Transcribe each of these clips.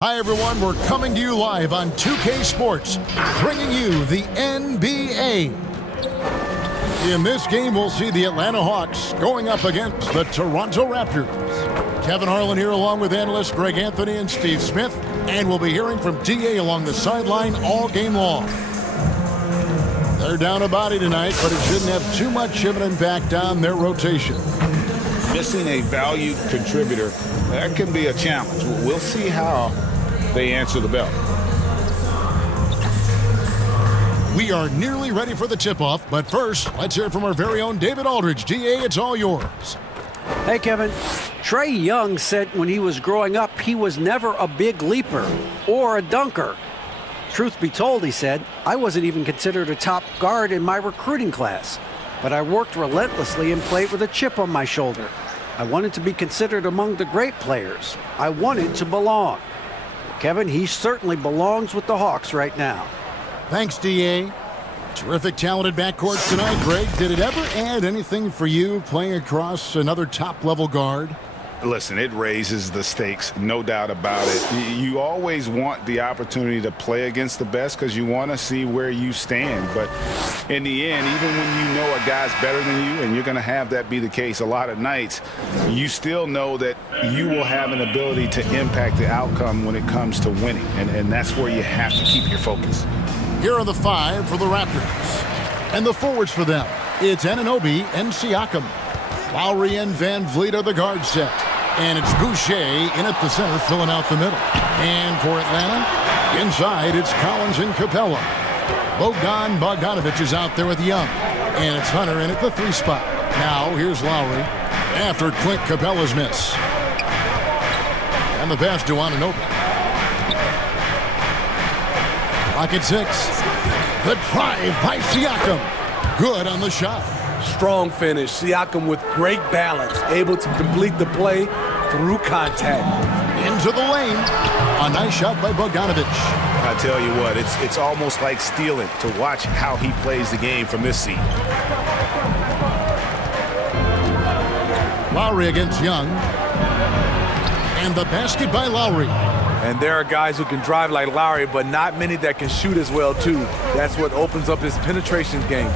Hi, everyone. We're coming to you live on 2K Sports, bringing you the NBA. In this game, we'll see the Atlanta Hawks going up against the Toronto Raptors. Kevin Harlan here along with analysts Greg Anthony and Steve Smith, and we'll be hearing from DA along the sideline all game long. They're down a body tonight, but it shouldn't have too much of an impact on their rotation. Missing a valued contributor, that can be a challenge. We'll see how they answer the bell. We are nearly ready for the tip-off, but first, let's hear from our very own David Aldridge. DA, it's all yours. Hey, Kevin. Trae Young said when he was growing up, he was never a big leaper or a dunker. Truth be told, he said, I wasn't even considered a top guard in my recruiting class, but I worked relentlessly and played with a chip on my shoulder. I wanted to be considered among the great players. I wanted to belong. Kevin, he certainly belongs with the Hawks right now. Thanks, DA. Terrific, talented backcourt tonight, Greg. Did it ever add anything for you playing across another top-level guard? Listen, it raises the stakes, no doubt about it. You always want the opportunity to play against the best because you want to see where you stand. But in the end, even when you know a guy's better than you, and you're going to have that be the case a lot of nights, you still know that you will have an ability to impact the outcome when it comes to winning. And that's where you have to keep your focus. Here are the five for the Raptors. And the forwards for them, it's Anunoby and Siakam. Lowry and Van Vliet are the guard set. And it's Boucher in at the center, filling out the middle. And for Atlanta, inside, it's Collins and Capella. Bogdanovich is out there with Young. And it's Hunter in at the 3 spot. Now, here's Lowry after Clint Capella's miss. And the pass to Anunoby. Clock at 6. The drive by Siakam. Good on the shot. Strong finish. Siakam with great balance, able to complete the play through contact. Into the lane. A nice shot by Bogdanovich. I tell you what, it's almost like stealing to watch how he plays the game from this seat. Lowry against Young. And the basket by Lowry. And there are guys who can drive like Lowry, but not many that can shoot as well, too. That's what opens up his penetration game.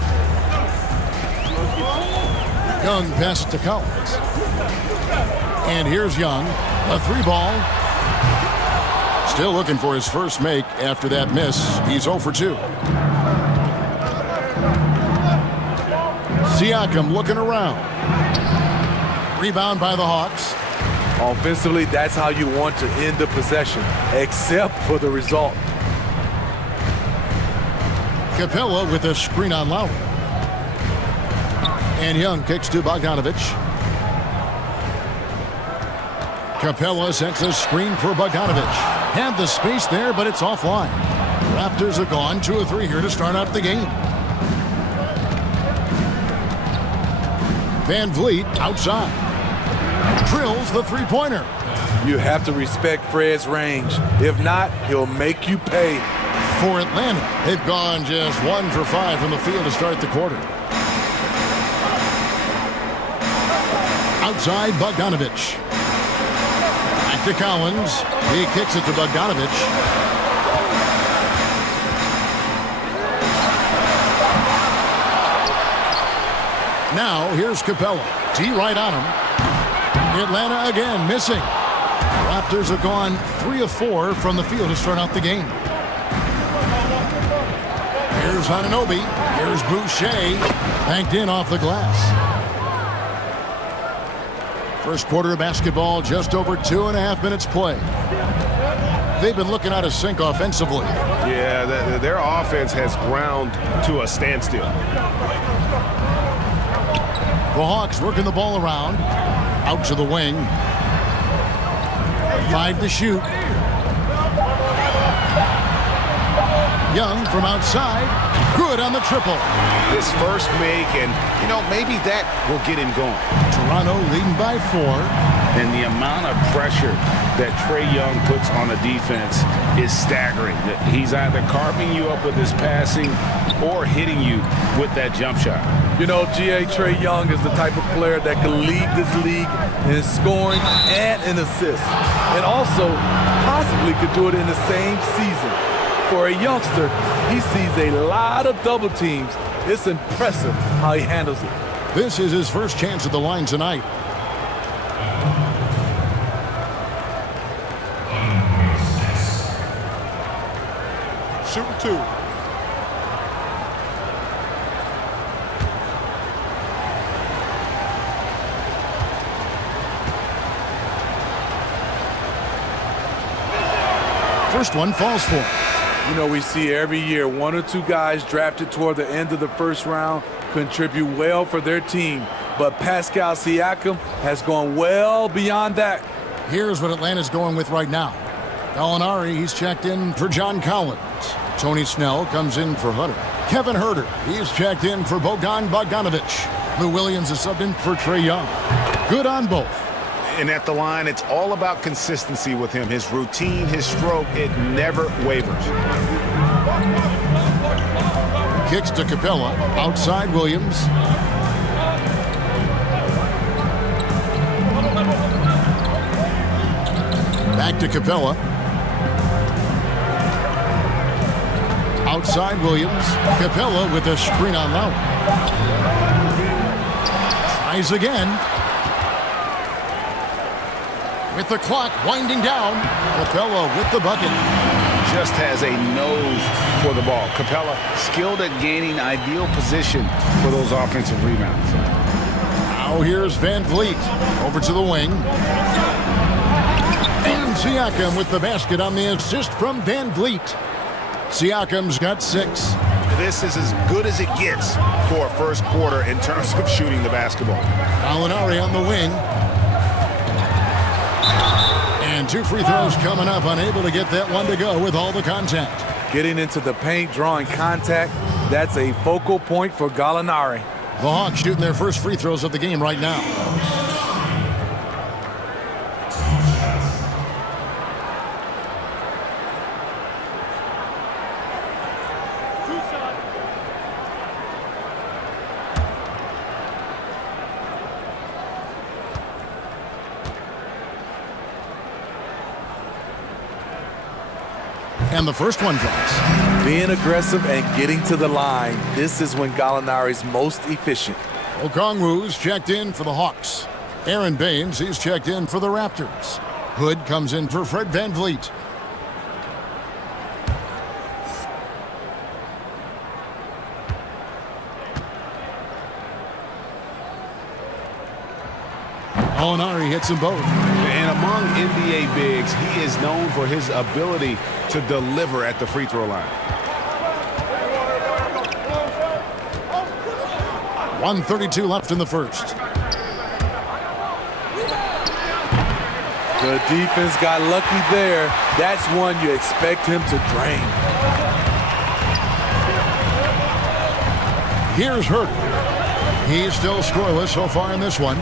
Young passes to Collins. And here's Young. A 3-ball. Still looking for his first make after that miss. He's 0 for 2. Siakam looking around. Rebound by the Hawks. Offensively, that's how you want to end the possession, except for the result. Capella with a screen on Lowry. And Young kicks to Bogdanovich. Capella sets a screen for Bogdanovich. Had the space there, but it's offline. Raptors have gone 2 of 3 here to start out the game. Van Vliet outside. Drills the 3-pointer. You have to respect Fred's range. If not, he'll make you pay. For Atlanta, they've gone just 1 for 5 from the field to start the quarter. Outside, Bogdanovich. Back to Collins. He kicks it to Bogdanovich. Now, here's Capella. D right on him. Atlanta again missing. Raptors have gone 3 of 4 from the field to start out the game. Here's Anunoby. Here's Boucher. Banked in off the glass. First quarter of basketball, just over 2.5 minutes play. They've been looking out of sync offensively. Yeah, their offense has ground to a standstill. The Hawks working the ball around. Out to the wing. 5 to shoot. Young from outside. Good on the triple. His first make, and, maybe that will get him going. Toronto leading by 4. And the amount of pressure that Trae Young puts on a defense is staggering. He's either carving you up with his passing or hitting you with that jump shot. GA Trae Young is the type of player that can lead this league in scoring and in assists. And also possibly could do it in the same season. For a youngster, he sees a lot of double teams. It's impressive how he handles it. This is his first chance at the line tonight. Shooting 2. First one falls for him. We see every year 1 or 2 guys drafted toward the end of the first round contribute well for their team. But Pascal Siakam has gone well beyond that. Here's what Atlanta's going with right now. Gallinari, he's checked in for John Collins. Tony Snell comes in for Hutter. Kevin Huerter, he's checked in for Bogdan Bogdanovic. Lou Williams is subbed in for Trae Young. Good on both. And at the line, it's all about consistency with him. His routine, his stroke, it never wavers. Kicks to Capella. Outside Williams. Back to Capella. Outside Williams. Capella with a screen on Lowry. Tries again. With the clock winding down, Capella with the bucket. Just has a nose for the ball. Capella skilled at gaining ideal position for those offensive rebounds. Now here's Van Vliet over to the wing. And Siakam with the basket on the assist from Van Vliet. Siakam's got 6. This is as good as it gets for a first quarter in terms of shooting the basketball. Gallinari on the wing. And 2 free throws coming up, unable to get that one to go with all the contact. Getting into the paint, drawing contact, that's a focal point for Gallinari. The Hawks shooting their first free throws of the game right now. And the first one drops. Being aggressive and getting to the line, this is when Gallinari's most efficient. Okongwu's checked in for the Hawks. Aaron Baines, he's checked in for the Raptors. Hood comes in for Fred Van Vliet. Gallinari hits them both. And among NBA bigs, he is known for his ability to deliver at the free throw line. 1:32 left in the first. The defense got lucky there. That's one you expect him to drain. Here's Huerter. He's still scoreless so far in this one.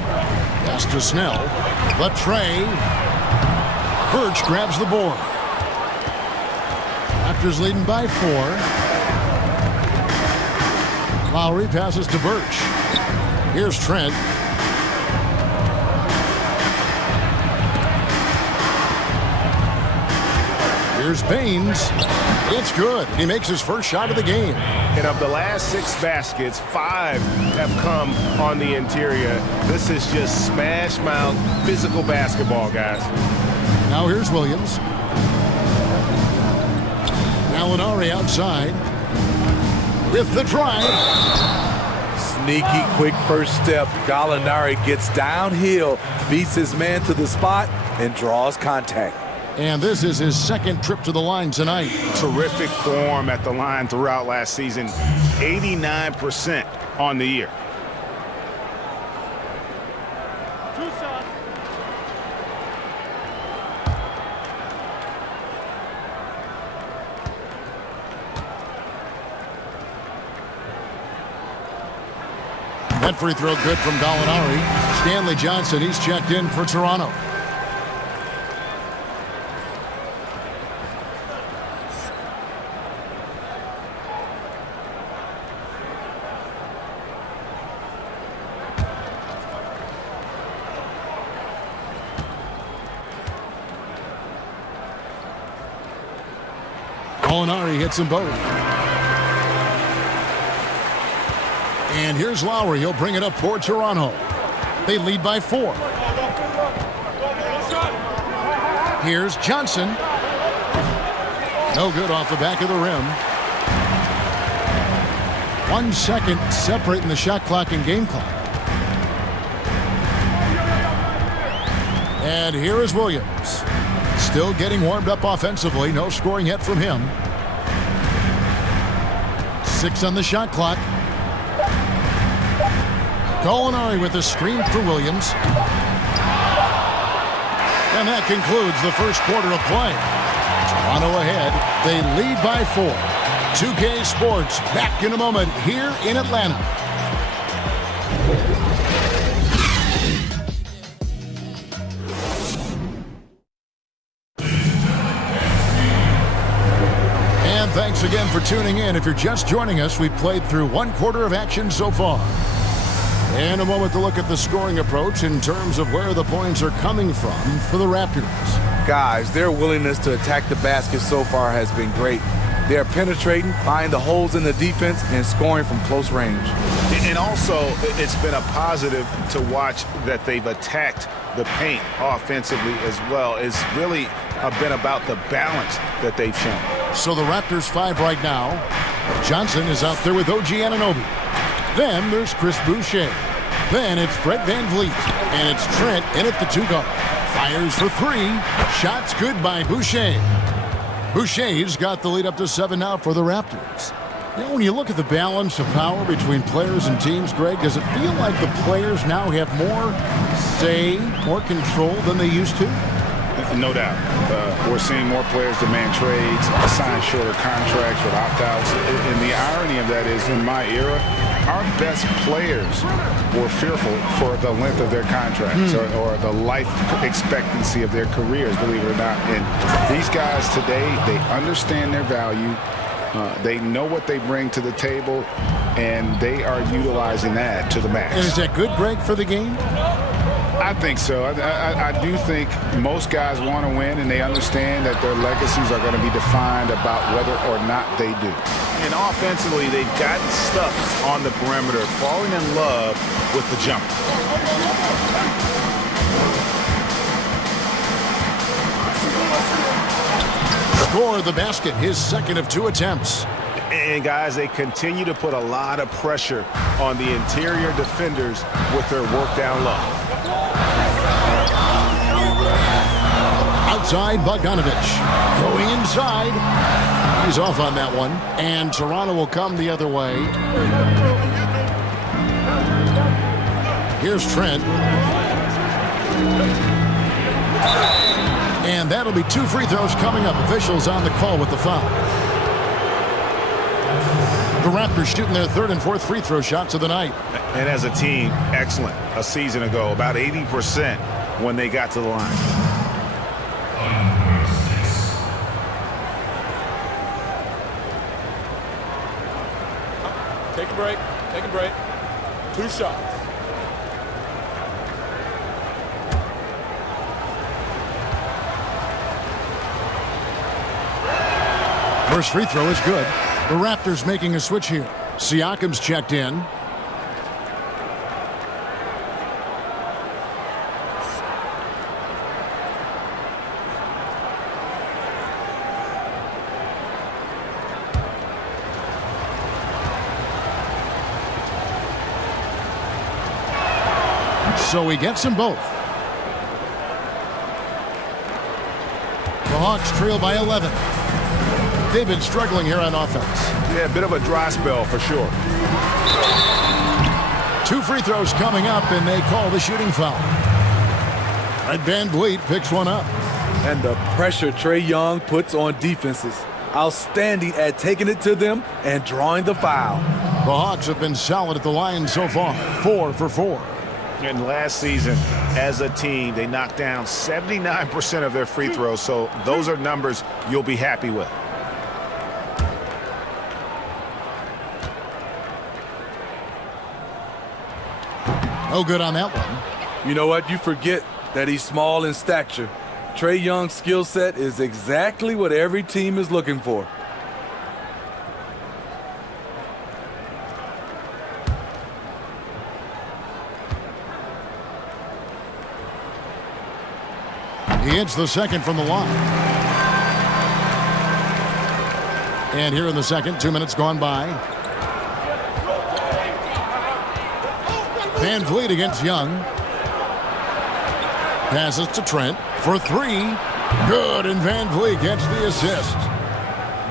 Pass to Snell. But Trae. Birch grabs the board. Raptors leading by 4. Lowry passes to Birch. Here's Trent. Here's Baines. It's good. He makes his first shot of the game. And of the last 6 baskets, 5 have come on the interior. This is just smash mouth physical basketball, guys. Now here's Williams. Gallinari outside with the drive. Sneaky quick first step. Gallinari gets downhill, beats his man to the spot, and draws contact. And this is his second trip to the line tonight. Terrific form at the line throughout last season. 89% on the year. That free throw good from Gallinari. Stanley Johnson, he's checked in for Toronto. Gallinari hits them both. And here's Lowry. He'll bring it up for Toronto. They lead by 4. Here's Johnson. No good off the back of the rim. 1 second separating the shot clock and game clock. And here is Williams. Still getting warmed up offensively. No scoring yet from him. 6 on the shot clock. Gallinari with a screen for Williams. And that concludes the first quarter of play. Toronto ahead. They lead by 4. 2K Sports back in a moment here in Atlanta. And thanks again for tuning in. If you're just joining us, we've played through 1 quarter of action so far. And a moment to look at the scoring approach in terms of where the points are coming from for the Raptors. Guys, their willingness to attack the basket so far has been great. They're penetrating, finding the holes in the defense, and scoring from close range. And also, it's been a positive to watch that they've attacked the paint offensively as well. It's really been about the balance that they've shown. So the Raptors 5 right now. Johnson is out there with OG Anunoby. Then there's Chris Boucher. Then it's Fred VanVleet. And it's Trent in at the 2-guard. Fires for 3. Shots good by Boucher. Boucher's got the lead up to 7 now for the Raptors. You know, when you look at the balance of power between players and teams, Greg, does it feel like the players now have more say, more control than they used to? No doubt. We're seeing more players demand trades, sign shorter contracts with opt-outs. And the irony of that is, in my era, our best players were fearful for the length of their contracts or the life expectancy of their careers, believe it or not. And these guys today, they understand their value. They know what they bring to the table, and they are utilizing that to the max. And is that good, Greg, for the game? I think so. I do think most guys want to win, and they understand that their legacies are going to be defined about whether or not they do. And offensively, they've gotten stuck on the perimeter, falling in love with the jumper. Score the basket, his second of 2 attempts. And guys, they continue to put a lot of pressure on the interior defenders with their work down low. Outside, Bogdanovich. Going inside. He's off on that one. And Toronto will come the other way. Here's Trent. And that'll be 2 free throws coming up. Officials on the call with the foul. The Raptors shooting their 3rd and 4th free throw shots of the night. And as a team, excellent. A season ago, about 80% when they got to the line. Take a break. Take a break. 2 shots. First free throw is good. The Raptors making a switch here. Siakam's checked in. So he gets them both. The Hawks trail by 11. They've been struggling here on offense. Yeah, a bit of a dry spell for sure. 2 free throws coming up, and they call the shooting foul. Fred VanVleet picks one up. And the pressure Trae Young puts on defenses. Outstanding at taking it to them and drawing the foul. The Hawks have been solid at the line so far, 4 for 4. And last season, as a team, they knocked down 79% of their free throws, so those are numbers you'll be happy with. No good on that one. You know what? You forget that he's small in stature. Trae Young's skill set is exactly what every team is looking for. He hits the second from the line. And here in the second, 2 minutes gone by. Van Vliet against Young. Passes to Trent for 3. Good, and Van Vliet gets the assist.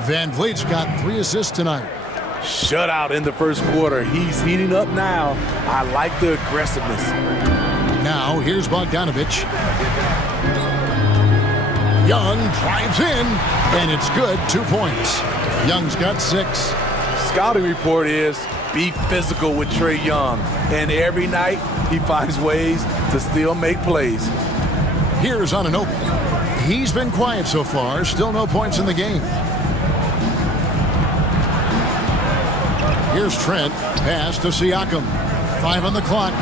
Van Vliet's got 3 assists tonight. Shutout in the first quarter. He's heating up now. I like the aggressiveness. Now, here's Bogdanovich. Young drives in, and it's good. 2 points. Young's got 6. Scouting report is be physical with Trae Young. And every night, he finds ways to still make plays. Here's Anunoby. He's been quiet so far. Still no points in the game. Here's Trent. Pass to Siakam. 5 on the clock.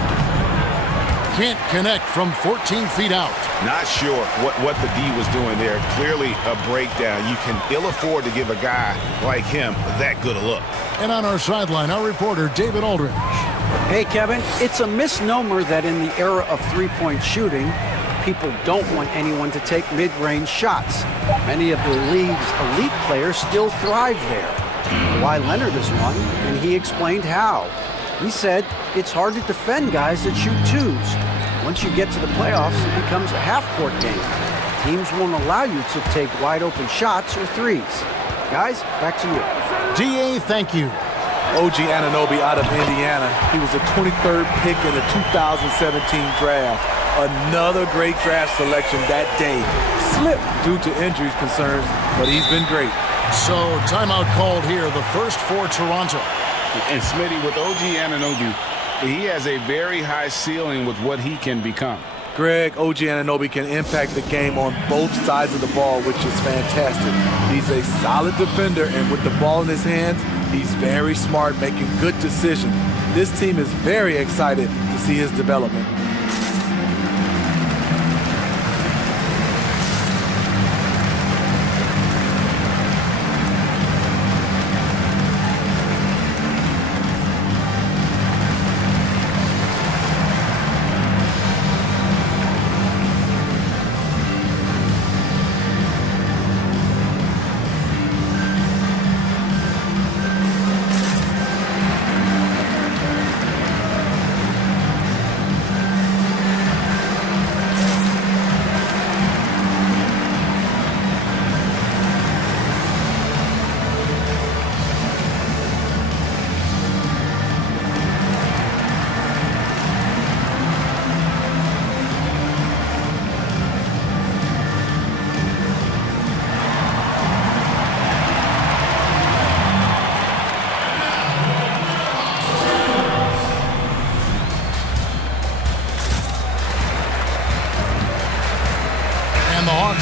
Can't connect from 14 feet out. Not sure what the D was doing there. Clearly a breakdown. You can ill afford to give a guy like him that good a look. And on our sideline, our reporter, David Aldridge. Hey, Kevin, it's a misnomer that in the era of three-point shooting, people don't want anyone to take mid-range shots. Many of the league's elite players still thrive there. Kawhi Leonard is one, and he explained how. He said it's hard to defend guys that shoot twos. Once you get to the playoffs, it becomes a half-court game. Teams won't allow you to take wide-open shots or threes. Guys, back to you. DA, thank you. OG Anunoby out of Indiana. He was the 23rd pick in the 2017 draft. Another great draft selection that day. Slipped due to injuries concerns, but he's been great. So, timeout called here, the first for Toronto. And Smitty, with OG Anunoby, he has a very high ceiling with what he can become. Greg, OG Anunoby can impact the game on both sides of the ball, which is fantastic. He's a solid defender, and with the ball in his hands, he's very smart, making good decisions. This team is very excited to see his development.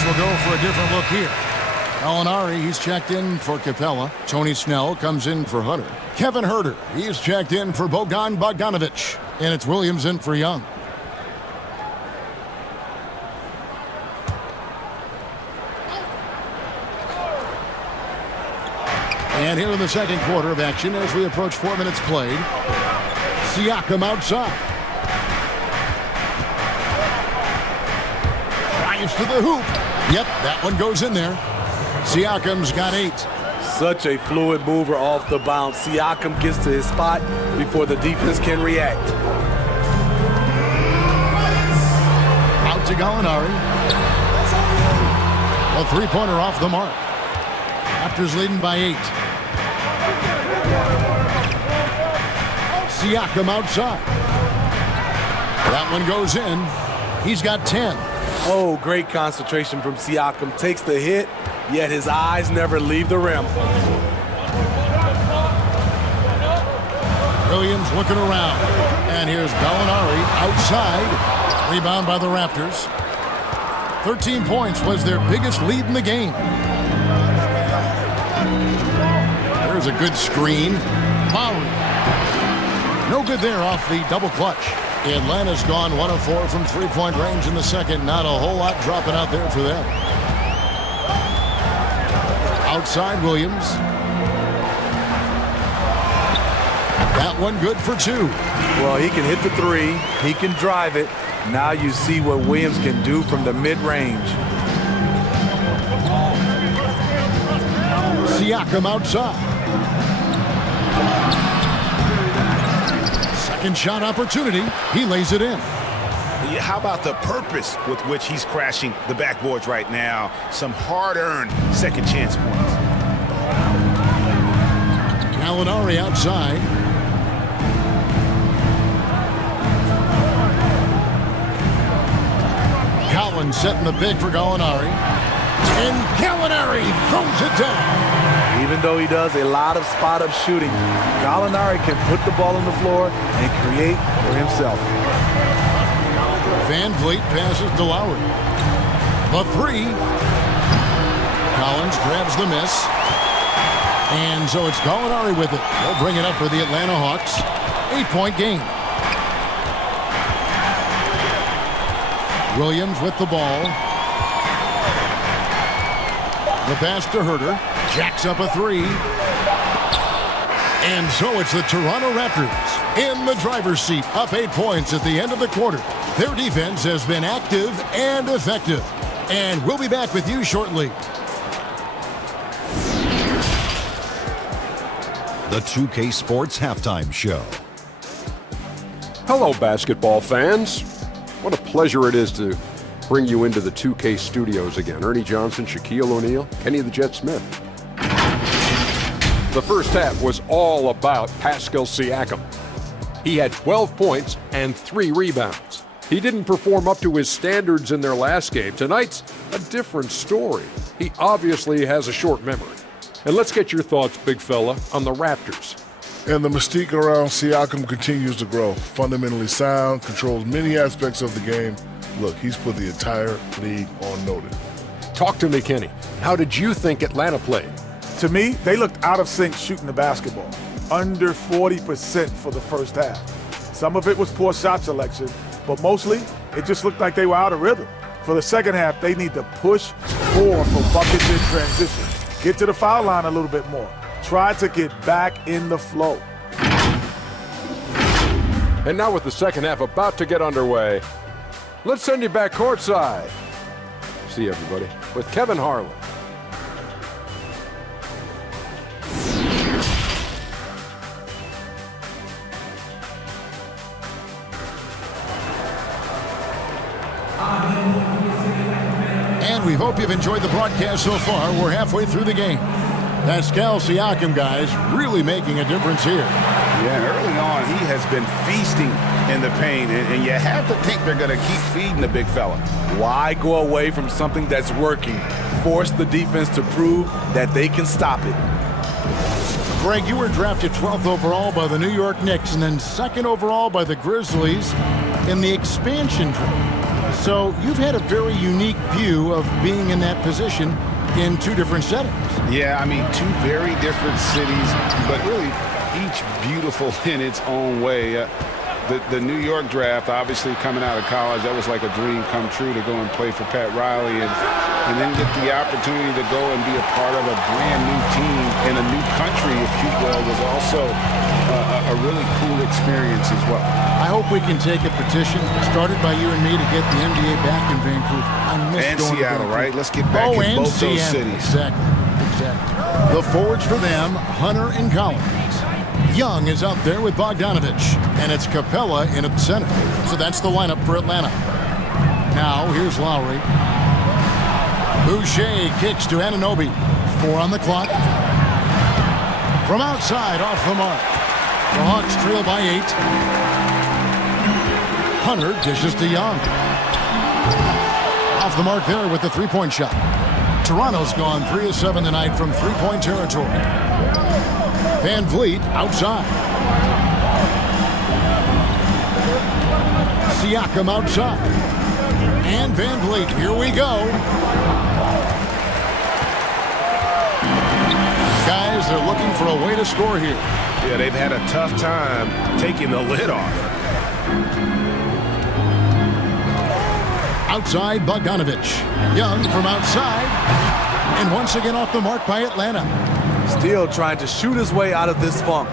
Will go for a different look here. Gallinari, he's checked in for Capella. Tony Snell comes in for Hunter. Kevin Huerter, he's checked in for Bogdanovich. And it's Williams in for Young. And here in the second quarter of action as we approach 4 minutes played. Siakam outside. Drives to the hoop. Yep, that one goes in there. Siakam's got 8. Such a fluid mover off the bounce. Siakam gets to his spot before the defense can react. Out to Gallinari. A three-pointer off the mark. Raptors leading by 8. Siakam outside. That one goes in. He's got 10. Oh, great concentration from Siakam. Takes the hit, yet his eyes never leave the rim. Williams looking around. And here's Gallinari outside. Rebound by the Raptors. 13 points was their biggest lead in the game. There's a good screen. Lowry. No good there off the double clutch. Atlanta's gone 1 of 4 from three-point range in the second. Not a whole lot dropping out there for them. Outside Williams. That one good for 2. Well, he can hit the three. He can drive it. Now you see what Williams can do from the mid-range. Siakam outside. Second shot opportunity. He lays it in. Yeah, how about the purpose with which he's crashing the backboards right now? Some hard-earned second chance points. Gallinari outside. Collins setting the big for Gallinari. And Gallinari throws it down. Even though he does a lot of spot-up shooting, Gallinari can put the ball on the floor and create for himself. Van Vliet passes to Lowry. The 3. Collins grabs the miss. And so it's Gallinari with it. They'll bring it up for the Atlanta Hawks. 8-point game. Williams with the ball. The pass to Herter. Jacks up a 3. And so it's the Toronto Raptors in the driver's seat, up 8 points at the end of the quarter. Their defense has been active and effective. And we'll be back with you shortly. The 2K Sports Halftime Show. Hello, basketball fans. What a pleasure it is to bring you into the 2K studios again. Ernie Johnson, Shaquille O'Neal, Kenny the Jet Smith. The first half was all about Pascal Siakam. He had 12 points and 3 rebounds. He didn't perform up to his standards in their last game. Tonight's a different story. He obviously has a short memory. And let's get your thoughts, big fella, on the Raptors. And the mystique around Siakam continues to grow. Fundamentally sound, controls many aspects of the game. Look, he's put the entire league on notice. Talk to me, Kenny. How did you think Atlanta played? To me, they looked out of sync shooting the basketball. Under 40% for the first half. Some of it was poor shot selection, but mostly it just looked like they were out of rhythm. For the second half, they need to push more for buckets in transition. Get to the foul line a little bit more. Try to get back in the flow. And now with the second half about to get underway, let's send you back courtside. See everybody with Kevin Harlan. And we hope you've enjoyed the broadcast so far. We're halfway through the game. Pascal Siakam, guys, really making a difference here. Yeah, early on, he has been feasting in the paint, and you have to think they're going to keep feeding the big fella. Why go away from something that's working? Force the defense to prove that they can stop it. Greg, you were drafted 12th overall by the New York Knicks and then 2nd overall by the Grizzlies in the expansion draft. So you've had a very unique view of being in that position in 2 different settings. Yeah, I mean, 2 very different cities, but really each beautiful in its own way. The New York draft, obviously coming out of college, that was like a dream come true to go and play for Pat Riley and then get the opportunity to go and be a part of a brand new team in a new country, if you will, was also a really cool experience as well. I hope we can take a petition started by you and me to get the NBA back in Vancouver. I miss And going Seattle, to Vancouver. right? Let's get back in both those cities. Exactly. The forwards for them, Hunter and Collins. Young is out there with Bogdanovich, and it's Capella in at center. So that's the lineup for Atlanta. Now, here's Lowry. Boucher kicks to Anunoby. 4 on the clock. From outside, off the mark. The Hawks trail by 8. Hunter dishes to Young. Off the mark there with the three-point shot. Toronto's gone 3 of 7 tonight from three-point territory. Van Vliet outside. Siakam outside. And Van Vliet, here we go. Guys, they're looking for a way to score here. Yeah, they've had a tough time taking the lid off. Outside, Bogdanovich. Young from outside. And once again off the mark by Atlanta. Still trying to shoot his way out of this funk.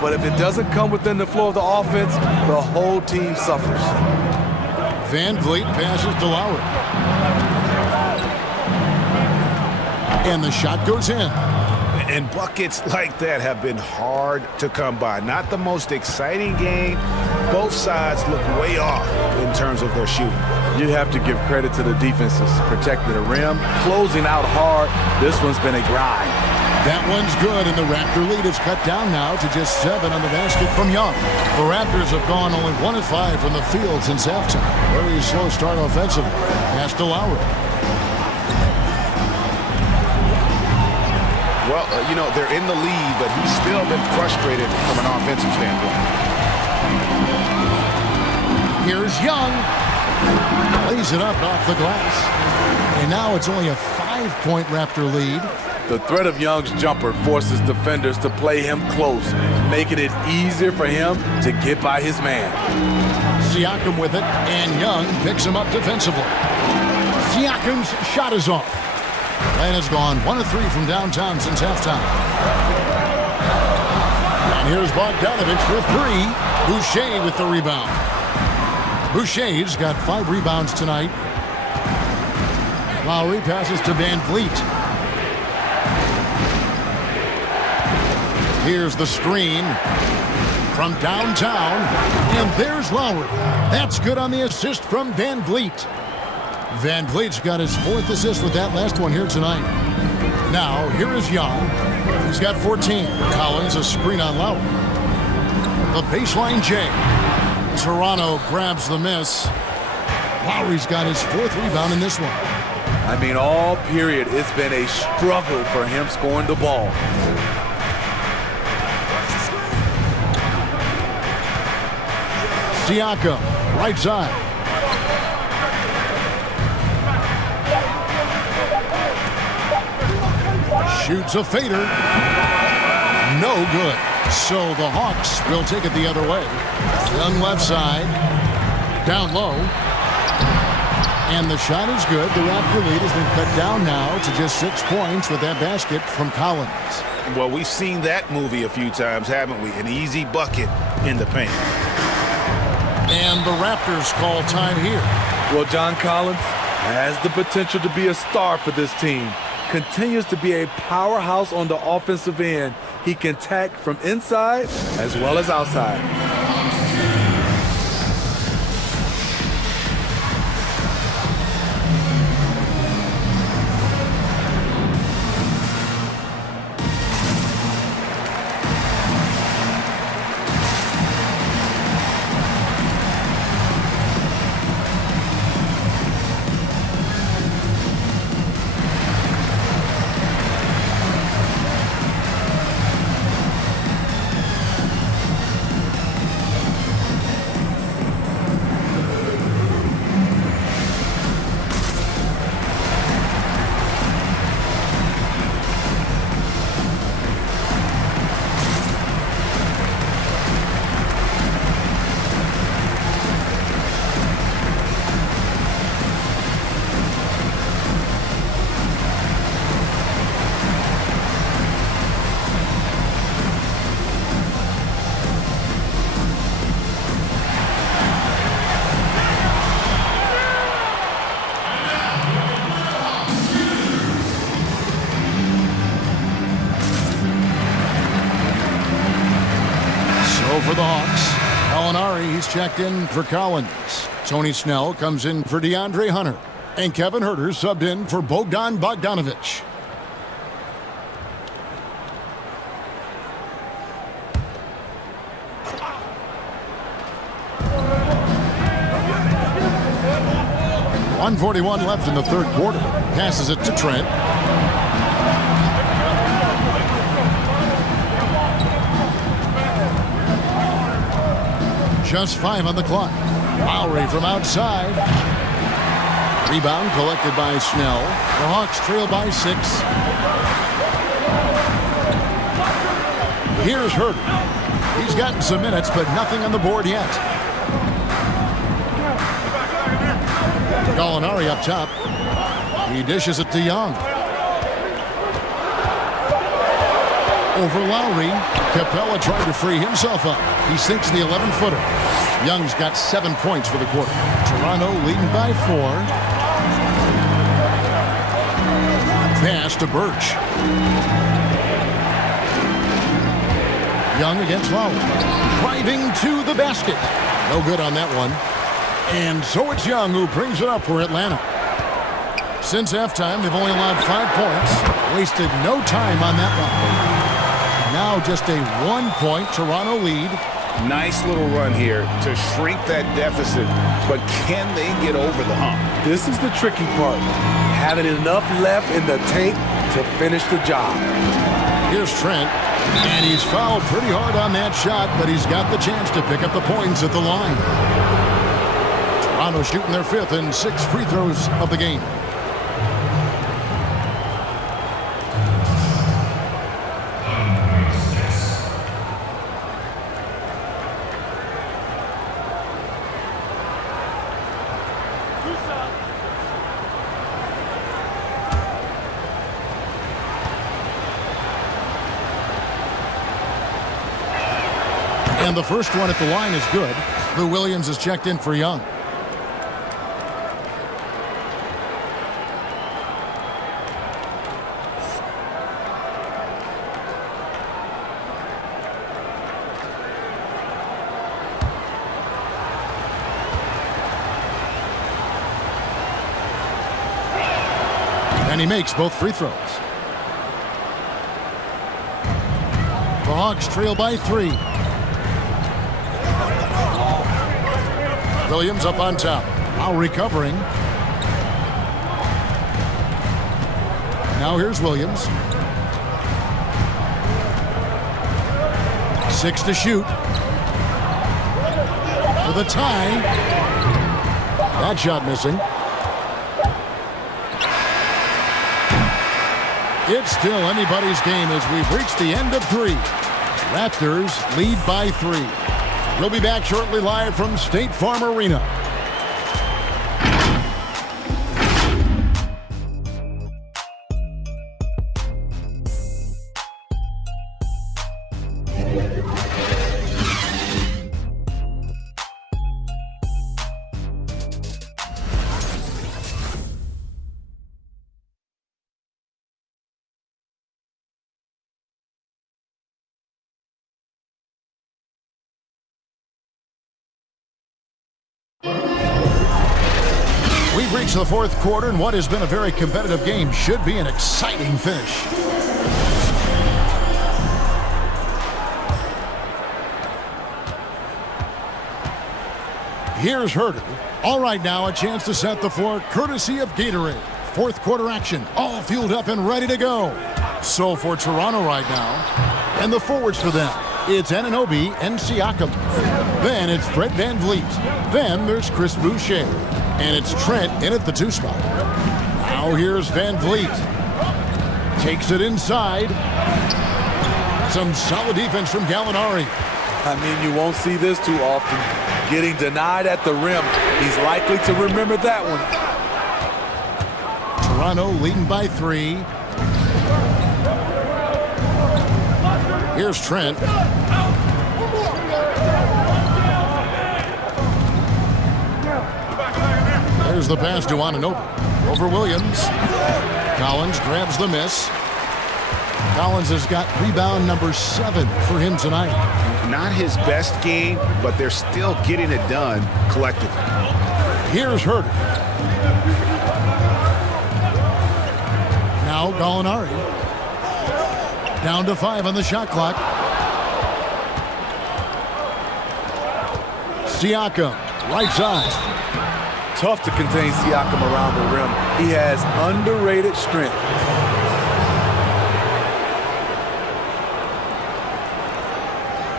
But if it doesn't come within the flow of the offense, the whole team suffers. Van Vliet passes to Lowry. And the shot goes in. And buckets like that have been hard to come by. Not the most exciting game. Both sides look way off in terms of their shooting. You have to give credit to the defenses. Protecting the rim, closing out hard. This one's been a grind. That one's good, and the Raptor lead is cut down now to just 7 on the basket from Young. The Raptors have gone only 1 of 5 from the field since halftime. Very slow start offensively. Pass to Lowry. Well, they're in the lead, but he's still been frustrated from an offensive standpoint. Here's Young. Lays it up off the glass. And now it's only a 5-point Raptor lead. The threat of Young's jumper forces defenders to play him close, making it easier for him to get by his man. Siakam with it, and Young picks him up defensively. Siakam's shot is off. Atlanta's gone 1 of 3 from downtown since halftime. And here's Bogdanovich for 3. Boucher with the rebound. Boucher's got 5 rebounds tonight. Lowry passes to Van Vliet. Here's the screen from downtown, and there's Lowry. That's good on the assist from Van Vliet. Van Vliet's got his 4th assist with that last one here tonight. Now, here is Young. He's got 14. Collins, a screen on Lowry. The baseline J. Toronto grabs the miss. Lowry's got his 4th rebound in this one. I mean, all period, it's been a struggle for him scoring the ball. Siakam, right side. Shoots a fader. No good. So the Hawks will take it the other way. Young left side. Down low. And the shot is good. The Raptor lead has been cut down now to just 6 points with that basket from Collins. Well, we've seen that movie a few times, haven't we? An easy bucket in the paint. And the Raptors call time here. Well, John Collins has the potential to be a star for this team. Continues to be a powerhouse on the offensive end. He can attack from inside as well as outside. For the Hawks, Alinari, he's checked in for Collins. Tony Snell comes in for DeAndre Hunter. And Kevin Huerter subbed in for Bogdan Bogdanovich. .141 left in the third quarter. Passes it to Trent. just 5 on the clock. Lowry from outside. Rebound collected by Snell. The Hawks trail by 6. Here's Herter. He's gotten some minutes, but nothing on the board yet. Gallinari up top. He dishes it to Young. Over Lowry. Capella tried to free himself up. He sinks the 11-footer. Young's got 7 points for the quarter. Toronto leading by 4. Pass to Birch. Young against Lowry. Driving to the basket. No good on that one. And so it's Young who brings it up for Atlanta. Since halftime, they've only allowed 5 points. Wasted no time on that one. Now just a 1-point Toronto lead. Nice little run here to shrink that deficit, but can they get over the hump? This is the tricky part. Having enough left in the tank to finish the job. Here's Trent, and he's fouled pretty hard on that shot, but he's got the chance to pick up the points at the line. Toronto shooting their 5th and 6 free throws of the game. And the first one at the line is good. Lou Williams is checked in for Young. And he makes both free throws. The Hawks trail by 3. Williams up on top. Now recovering. Now here's Williams. 6 to shoot. For the tie. That shot missing. It's still anybody's game as we've reached the end of 3. Raptors lead by 3. We'll be back shortly live from State Farm Arena. We've reached the 4th quarter, and what has been a very competitive game should be an exciting finish. Here's Herter. All right, now a chance to set the floor courtesy of Gatorade. 4th quarter action, all fueled up and ready to go. So for Toronto right now, and the forwards for them, it's Anunoby and Siakam. Then it's Fred VanVleet. Then there's Chris Boucher. And it's Trent in at the 2 spot. Now here's VanVleet. Takes it inside. Some solid defense from Gallinari. I mean, you won't see this too often. Getting denied at the rim. He's likely to remember that one. Toronto leading by 3. Here's Trent. There's the pass to Anunoby. Over Williams. Collins grabs the miss. Collins has got rebound number 7 for him tonight. Not his best game, but they're still getting it done collectively. Here's Herter. Now Gallinari. Down to 5 on the shot clock. Siakam, right side. Tough to contain Siakam around the rim. He has underrated strength.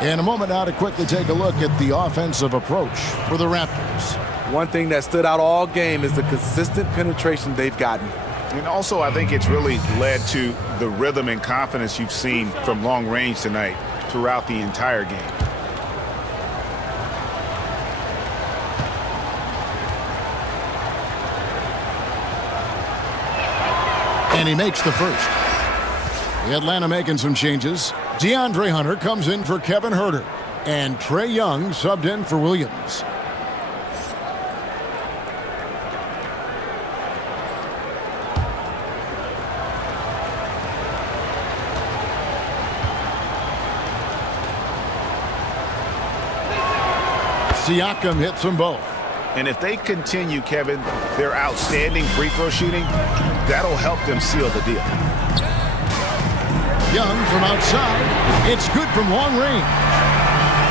In a moment now to quickly take a look at the offensive approach for the Raptors. One thing that stood out all game is the consistent penetration they've gotten. And also, I think it's really led to the rhythm and confidence you've seen from long range tonight throughout the entire game. And he makes the first. The Atlanta making some changes. DeAndre Hunter comes in for Kevin Huerter. And Trae Young subbed in for Williams. Siakam hits them both. And if they continue, Kevin, their outstanding free throw shooting, that'll help them seal the deal. Young from outside. It's good from long range.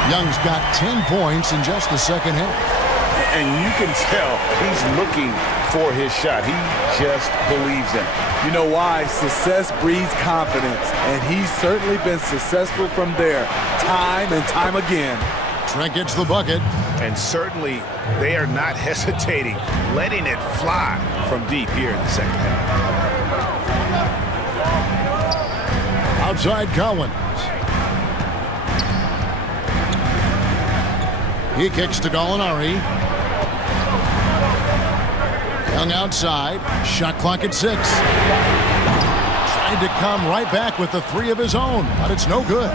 Young's got 10 points in just the second half. And you can tell he's looking for his shot. He just believes in it. You know why? Success breeds confidence, and he's certainly been successful from there, time and time again. Trent gets the bucket. And certainly they are not hesitating, letting it fly from deep here in the second half. Outside Collins. He kicks to Gallinari. Young outside. Shot clock at 6. Tried to come right back with the 3 of his own, but it's no good.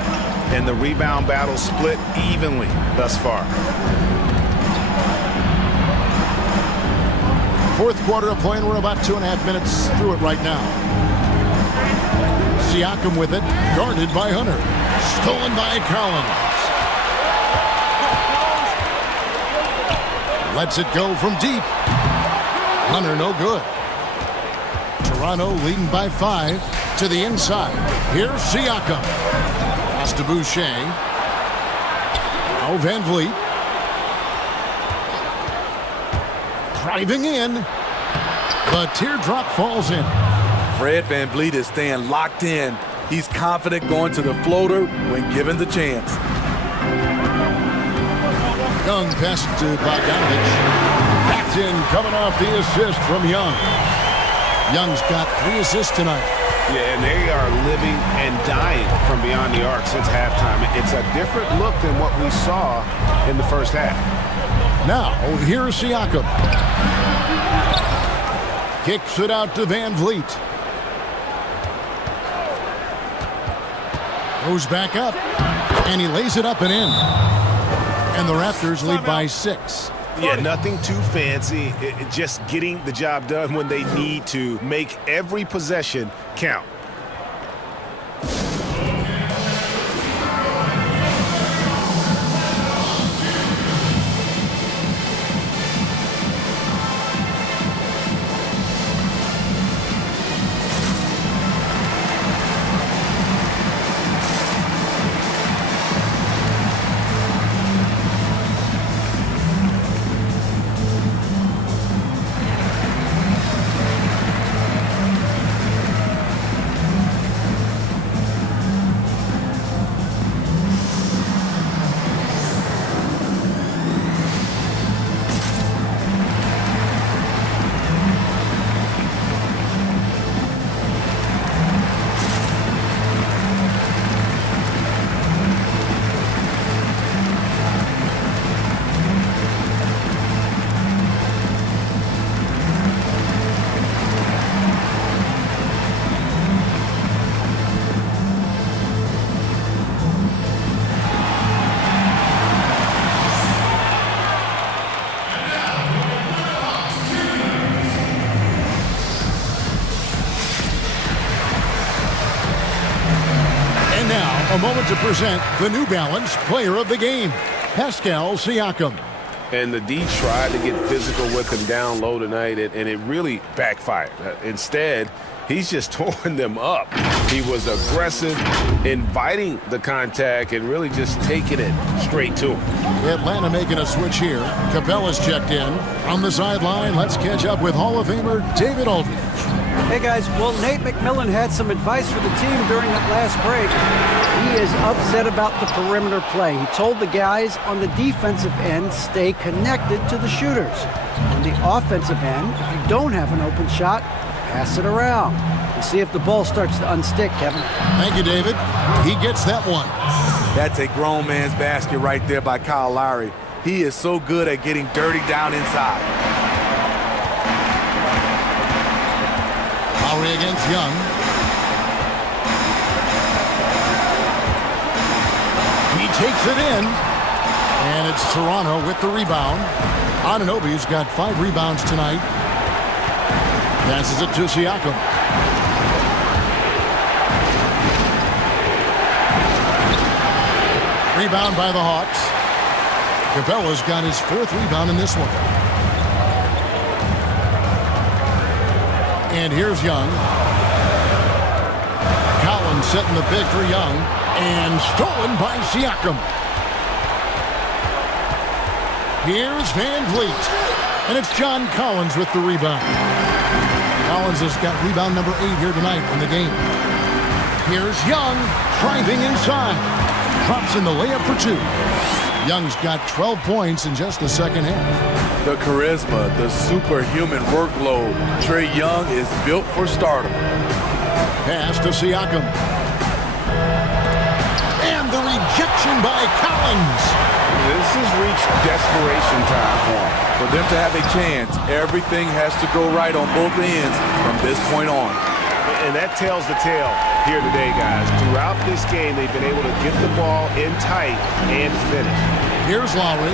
And the rebound battle split evenly thus far. Fourth quarter of play, and we're about 2.5 minutes through it right now. Siakam with it, guarded by Hunter. Stolen by Collins. Lets it go from deep. Hunter no good. Toronto leading by 5 to the inside. Here's Siakam. Pass to Boucher. Now Van Vliet. Driving in. The teardrop falls in. Fred Van Vliet is staying locked in. He's confident going to the floater when given the chance. Young pass to Bogdanovich. That's in, coming off the assist from Young. Young's got 3 assists tonight. Yeah, and they are living and dying from beyond the arc since halftime. It's a different look than what we saw in the first half. Now, here's Siakam. Kicks it out to Van Vliet. Goes back up, and he lays it up and in. And the Raptors lead by 6. Yeah, nothing too fancy. Just getting the job done when they need to. Make every possession count. A moment to present the New Balance Player of the Game, Pascal Siakam. And the D tried to get physical with him down low tonight, and it really backfired. Instead, he's just torn them up. He was aggressive, inviting the contact, and really just taking it straight to him. Atlanta making a switch here. Capella's checked in. On the sideline, let's catch up with Hall of Famer David Aldridge. Hey guys, well, Nate McMillan had some advice for the team during that last break. He is upset about the perimeter play. He told the guys on the defensive end, stay connected to the shooters. On the offensive end, if you don't have an open shot, pass it around. And see if the ball starts to unstick, Kevin. Thank you, David. He gets that one. That's a grown man's basket right there by Kyle Lowry. He is so good at getting dirty down inside. Lowry against Young. He takes it in. And it's Toronto with the rebound. Anunoby's got 5 rebounds tonight. Passes it to Siakam. Rebound by the Hawks. Capella's got his 4th rebound in this one. And here's Young. Collins setting the pick for Young. And stolen by Siakam. Here's Van Vliet. And it's John Collins with the rebound. Collins has got rebound number 8 here tonight in the game. Here's Young driving inside. Drops in the layup for 2. Young's got 12 points in just the second half. The charisma, the superhuman workload. Trae Young is built for stardom. Pass to Siakam. And the rejection by Collins. This has reached desperation time for him. For them to have a chance, everything has to go right on both ends from this point on. And that tells the tale here today, guys. Throughout this game, they've been able to get the ball in tight and finish. Here's Lowry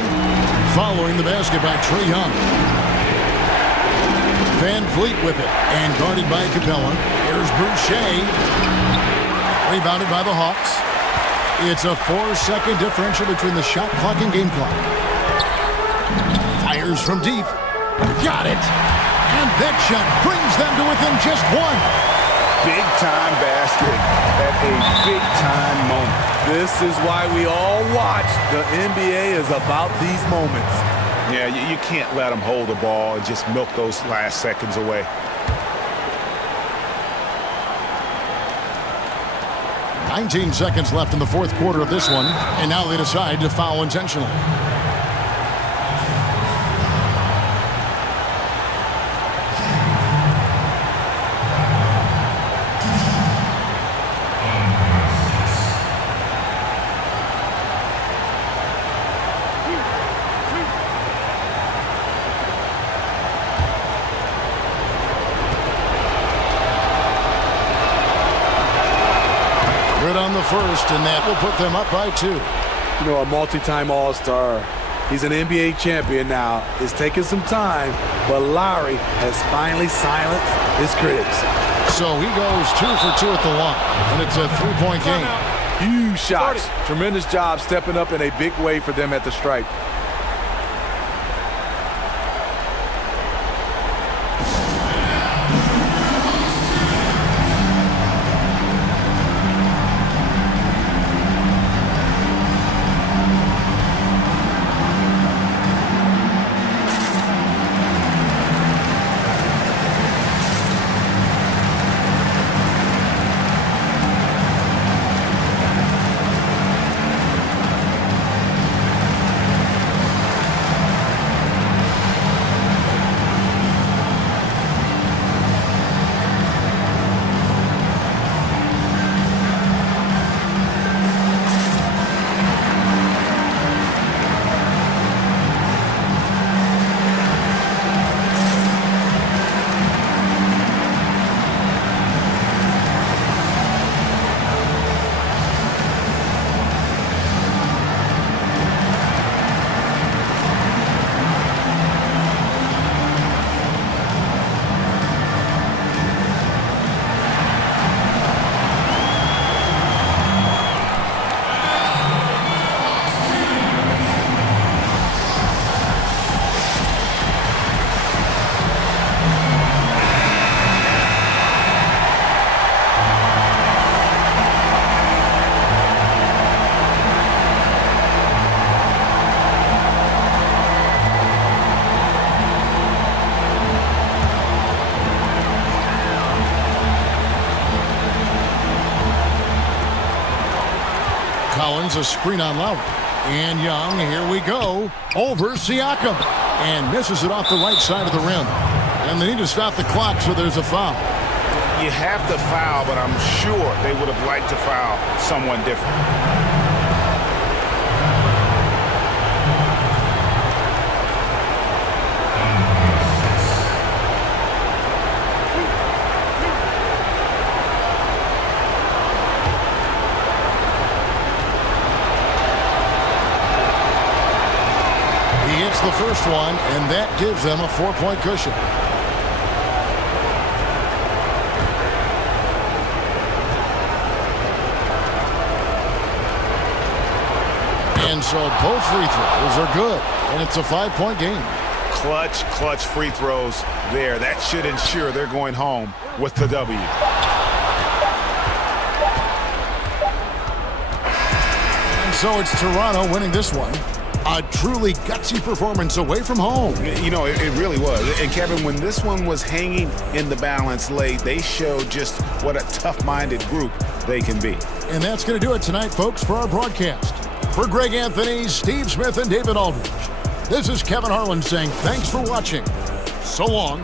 following the basket by Trae Young. Van Vliet with it and guarded by Capella. Here's Boucher. Rebounded by the Hawks. It's a 4-second differential between the shot clock and game clock. Fires from deep. Got it. And that shot brings them to within just 1. Big-time basket at a big-time moment. This is why we all watch. The NBA is about these moments. Yeah, you can't let them hold the ball and just milk those last seconds away. "19 seconds left in the 4th quarter of this one, and now they decide to foul intentionally. On the first, and that will put them up by 2. You know, a multi-time All-Star. He's an NBA champion now. It's taking some time, but Lowry has finally silenced his critics. So he goes 2 for 2 at the line, and it's a 3-point game. Huge shots. Tremendous job stepping up in a big way for them at the stripe. Collins, a screen on Lowry. And Young, here we go, over Siakam. And misses it off the right side of the rim. And they need to stop the clock, so there's a foul. You have to foul, but I'm sure they would have liked to foul someone different. He hits the first one, and that gives them a 4-point cushion. And so both free throws are good, and it's a 5-point game. Clutch free throws there. That should ensure they're going home with the W. And so it's Toronto winning this one. A truly gutsy performance away from home. You know, it really was. And Kevin, when this one was hanging in the balance late, they showed just what a tough-minded group they can be. And that's going to do it tonight, folks, for our broadcast. For Greg Anthony, Steve Smith, and David Aldridge, this is Kevin Harlan saying thanks for watching. So long.